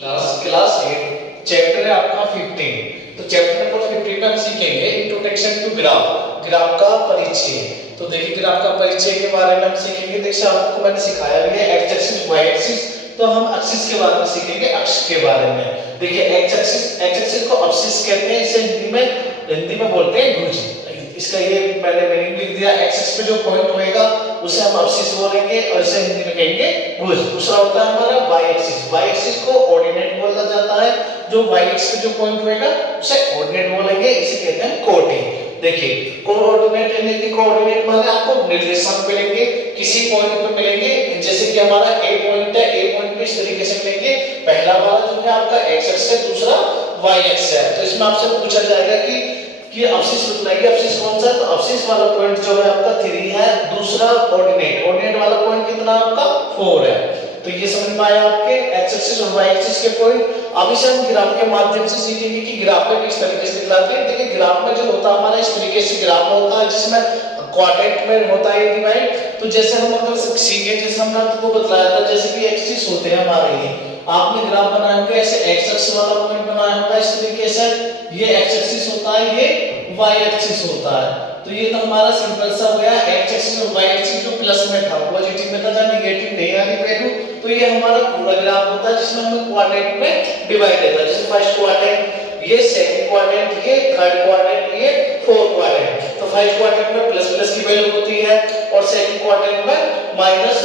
Class 8 chapter है आपका 15। तो चैप्टर नंबर 15 में हम सीखेंगे इंट्रोडक्शन टू ग्राफ का परिचय। तो देखिए ग्राफ का परिचय के बारे में हम सीखेंगे। देखिए आपको मैंने सिखाया भी है एक्स एक्सिस वाई एक्सिस, तो हम एक्सिस के बारे में सीखेंगे, अक्ष के बारे में। देखिए एक्स एक्सिस को अब्सिस कहते हैं, इसे हिंदी में बोलते हैं भुज। इसका ये मैंने मीनिंग लिख दिया। एक्सिस पे जो पॉइंट होएगा उसे हम अब्सिस बोलेंगे और इसे हिंदी में कहेंगे भुज। दूसरा होता है हमारा वाई एक्सिस। वाई एक्सिस को ऑर्डिनेट बोला जाता है। जो वाई एक्सिस पे जो पॉइंट होएगा उसे ऑर्डिनेट बोलेंगे, इसे कहते हैं कोऑर्डिनेट। देखिए कोऑर्डिनेट यानी कि कोऑर्डिनेट माने आपको निर्देशांक मिलेंगे, किसी पॉइंट पे मिलेंगे। जैसे कि हमारा ए पॉइंट है, ए पॉइंट पे इस तरीके से मिलेंगे। पहला वाला जो है आपका एक्स एक्सिस है, दूसरा वाई एक्सिस है। तो इसमें आपसे पूछा जाएगा कि अब्सिस बताइए, अब्सिस कौन सा है? तो अब्सिस वाला पॉइंट जो है आपका 3 है, दूसरा ऑर्डिनेट वाला पॉइंट कितना आपका 4 है। तो ये समझ में आया आपके एक्स एक्सिस और वाई एक्सिस के पॉइंट। अब इसे हम ग्राफ के माध्यम से सीखेंगे कि ग्राफ में किस तरीके से दिखलाते हैं। देखिए ग्राफ में जो होता है हमारा इस तरीके से ग्राफ होता है, जिसमें क्वाड्रेंट में होता है डिवाइड। तो जैसे हम अगर सीखे, जैसे हमने आपको बताया था, जैसे कि एक्सिस होते हैं हमारे ये, आपने ग्राफ बनाया होगा ऐसे एक्स एक्सिस वाला पॉइंट बनाया होगा इस तरीके से, ये एक्स एक्सिस होता है, ये वाई एक्सिस होता है। तो ये तो हमारा सिंपल सा हो गया एक्स एक्सिस और वाई एक्सिस जो प्लस में था, पॉजिटिव में था, नेगेटिव नहीं आ रही वैल्यू। तो ये हमारा पूरा ग्राफ होता है जिसमें हमें क्वाड्रेंट में डिवाइड होता है। जैसे फर्स्ट क्वाड्रेंट, ये सेकंड क्वाड्रेंट, ये थर्ड क्वाड्रेंट, ये फोर्थ क्वाड्रेंट। तो फर्स्ट क्वाड्रेंट में प्लस प्लस की वैल्यू होती है और सेकंड क्वाड्रेंट में माइनस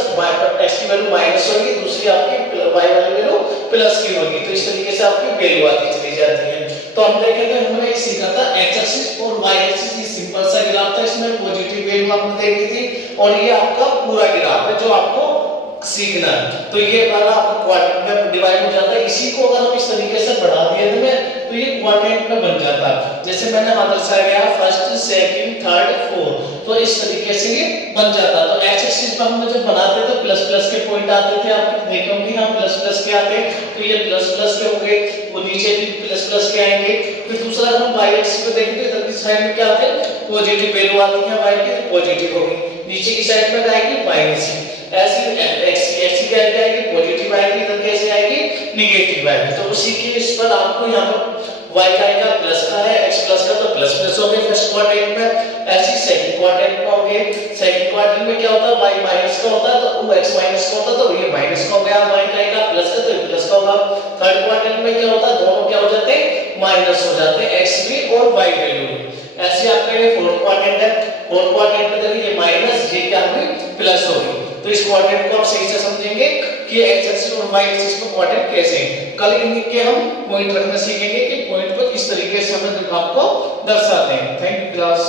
एक्स की वैल्यू माइनस होगी, दूसरी आपकी वाई वाली वैल्यू प्लस की होगी। तो इस तरीके से आपकी वैल्यू आती चली जाती है। तो हम देखेंगे, हमने सीखा था एक्स एक्सिस और वाई एक्सिस की सिंपल सा ग्राफ था, इसमें पॉजिटिव वैल्यू आपने देखी थी और ये आपका पूरा ग्राफ है जो आपको सीखना है। तो ये वाला आपका क्वाड्रेंट में डिवाइड हो जाता है। इसी को अगर हम इस तरीके से बढ़ा दिए तो ये क्वाड्रेंट में बन जाता है। जैसे मैंने हां दर्शाया गया फर्स्ट सेकंड थर्ड फोर्थ, तो इस तरीके से ये बन जाता है। तो एक्स एक्सिस पे हम जब बनाते तो प्लस प्लस के पॉइंट आते थे, आप देखेंगे हम प्लस प्लस के आते हैं, तो ये प्लस प्लस के होंगे, वो नीचे भी प्लस प्लस के आएंगे। फिर दूसरा हम वाई एक्सिस पे देखेंगे इधर की साइड में क्या आते हैं, पॉजिटिव वैल्यू आती है वाई की, तो पॉजिटिव होगी। नीचे की साइड में आएगी माइनस, ऐसे एक्स की आएगी पॉजिटिव आएगी, इधर कैसे आएगी नेगेटिव आएगी। तो उसी के इस पर आपको यहां पर y का आएगा प्लस का है, x प्लस का, तो प्लस प्लस हो गए फर्स्ट क्वाड्रेंट में। ऐसे सेकंड क्वाड्रेंट में हो गए, सेकंड क्वाड्रेंट में क्या होता है y माइनस का होता है, तो वो x माइनस का होता है, तो ये माइनस का हो गया। y का आएगा प्लस का, तो ये प्लस का होगा। थर्ड क्वाड्रेंट में क्या होता है, दोनों क्या हो जाते हैं माइनस हो जाते हैं, x भी और y वैल्यू भी। ऐसे आपका ये फोर्थ क्वाड्रेंट है, फोर्थ क्वाड्रेंट में देखिए ये माइनस, ये क्या होगी प्लस होगी। तो इस क्वाड्रेंट को आप सही से समझेंगे कि एक्स एक्सिस और वाई एक्सिस पे क्वाड्रेंट कैसे हैं। कल इनके हम पॉइंट रखना सीखेंगे कि पॉइंट को किस तरीके से हम ग्राफ को दर्शाते हैं। Thank you class.